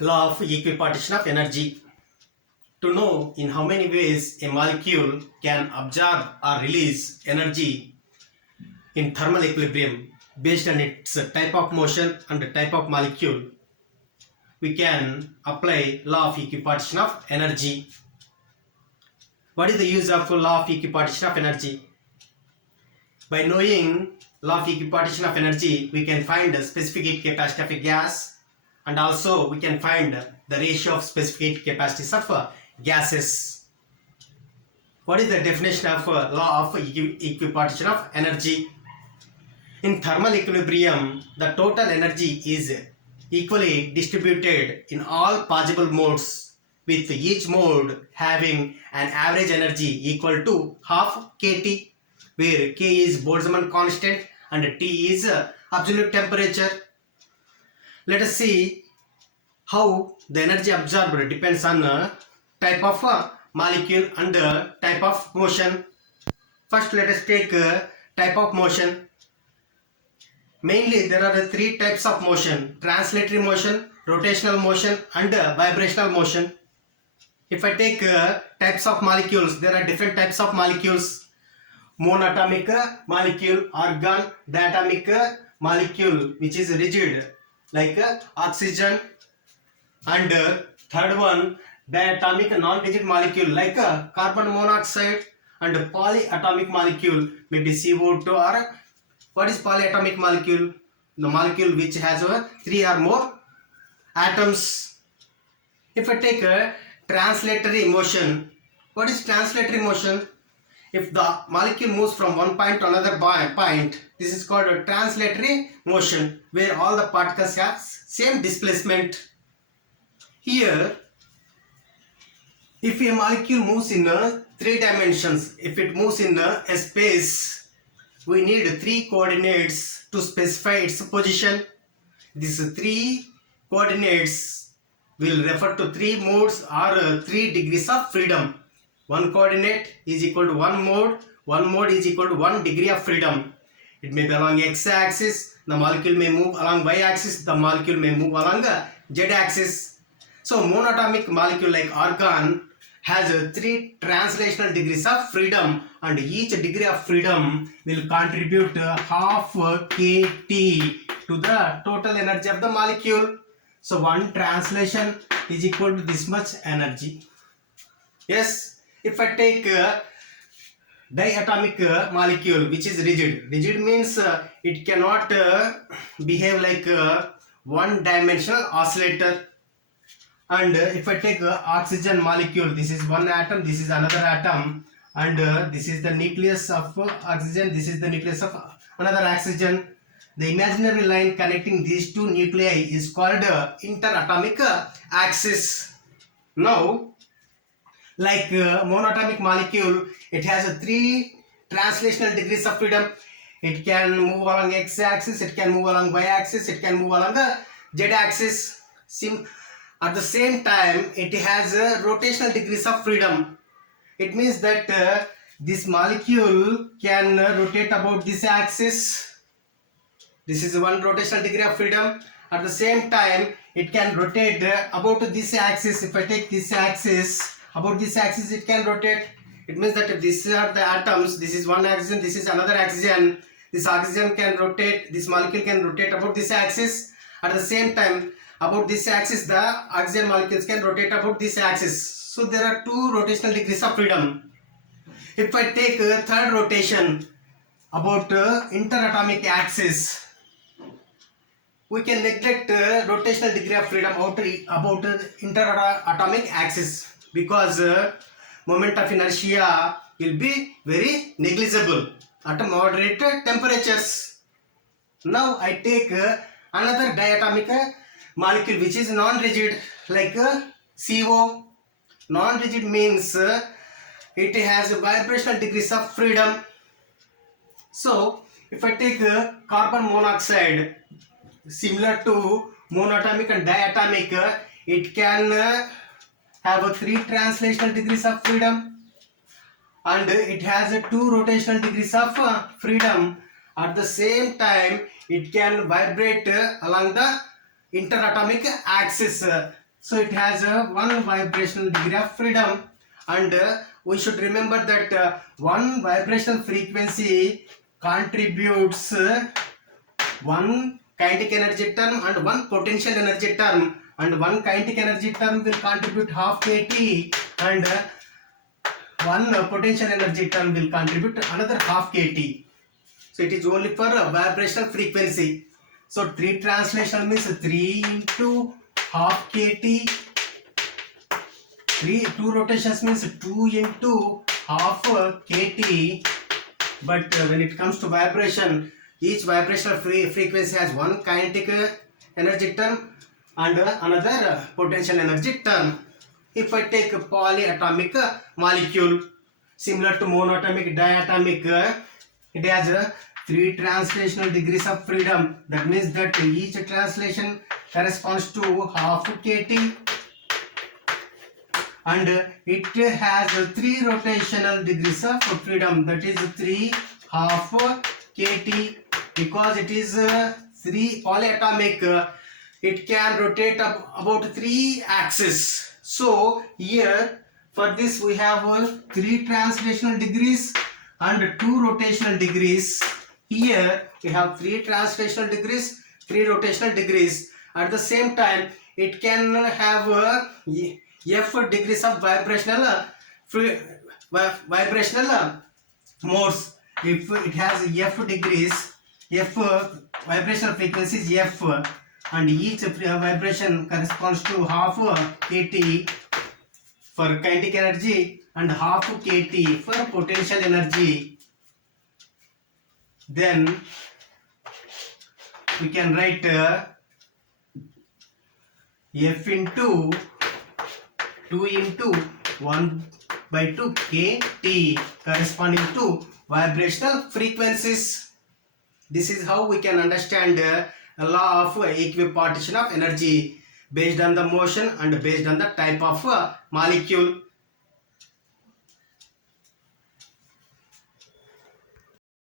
Law of equipartition of energy. To know in how many ways a molecule can absorb or release energy in thermal equilibrium based on its type of motion and the type of molecule, we can apply law of equipartition of energy. What is the use of law of equipartition of energy? By knowing law of equipartition of energy, we can find the specific heat capacity of a gas, and also we can find the ratio of specific heat capacities of gases. What is the definition of law of equipartition of energy? In thermal equilibrium, the total energy is equally distributed in all possible modes, with each mode having an average energy equal to half kT, where K is Boltzmann constant and T is absolute temperature. Let us see how the energy absorbed depends on type of molecule and type of motion. First, let us take type of motion. Mainly, there are three types of motion: translatory motion, rotational motion, and vibrational motion. If I take types of molecules, there are different types of molecules: monatomic molecule, argon, diatomic molecule, which is rigid, like oxygen, and third one, diatomic non-rigid molecule, like carbon monoxide, and polyatomic molecule, maybe CO2 or what is polyatomic molecule? The molecule which has three or more atoms. If I take a translatory motion, what is translatory motion? If the molecule moves from one point to another point, this is called a translatory motion, where all the particles have same displacement. Here, if a molecule moves in three dimensions, if it moves in a space, we need three coordinates to specify its position. These three coordinates will refer to three modes or 3 degrees of freedom. One coordinate is equal to one mode is equal to 1 degree of freedom. It may be along x-axis, the molecule may move along y-axis, the molecule may move along z-axis. So monatomic molecule like argon has 3 translational degrees of freedom, and each degree of freedom will contribute half kT to the total energy of the molecule. So one translation is equal to this much energy. Yes, if I take diatomic molecule which is rigid. Rigid means it cannot behave like one dimensional oscillator. And if I take oxygen molecule, this is one atom, this is another atom, and this is the nucleus of oxygen, this is the nucleus of another oxygen. The imaginary line connecting these two nuclei is called interatomic axis. Now, like monatomic molecule, it has 3 translational degrees of freedom. It can move along x-axis, it can move along y-axis, it can move along the z-axis. At the same time, it has rotational degrees of freedom. It means that this molecule can rotate about this axis. This is one rotational degree of freedom. At the same time, it can rotate about this axis. If I take this axis, about this axis it can rotate. It means that if these are the atoms, this is one oxygen, this is another oxygen. This oxygen can rotate, this molecule can rotate about this axis. At the same time, about this axis, the oxygen molecules can rotate about this axis. So there are 2 rotational degrees of freedom. If I take a third rotation about interatomic axis, we can neglect rotational degree of freedom about interatomic axis, because moment of inertia will be very negligible at moderate temperatures. Now I take another diatomic molecule which is non-rigid, like CO. Non-rigid means it has vibrational degrees of freedom. So if I take carbon monoxide, similar to monatomic and diatomic, it can have 3 translational degrees of freedom, and it has 2 rotational degrees of freedom. At the same time, it can vibrate along the interatomic axis. So it has one vibrational degree of freedom, and we should remember that one vibrational frequency contributes one kinetic energy term and one potential energy term, and one kinetic energy term will contribute half kT, and one potential energy term will contribute another half kT. So it is only for vibrational frequency. So 3 translation means 3 into half kT. 2 rotations means 2 into half kT. But when it comes to vibration, each vibrational frequency has one kinetic energy term and another potential energy term. If I take a polyatomic molecule similar to monatomic, diatomic, it has 3 translational degrees of freedom. That means that each translation corresponds to half kT, and it has 3 rotational degrees of freedom. That is 3 half kT. Because it is 3 polyatomic, it can rotate up about 3 axes. So here for this we have 3 translational degrees and 2 rotational degrees. Here we have 3 translational degrees, 3 rotational degrees. At the same time, it can have f degrees of vibrational modes. If it has f degrees, f vibrational frequency is f, and each vibration corresponds to half kT for kinetic energy and half kT for potential energy. Then we can write f into 2 into 1 by 2 kT corresponding to vibrational frequencies. This is how we can understand a law of equipartition of energy based on the motion and based on the type of molecule.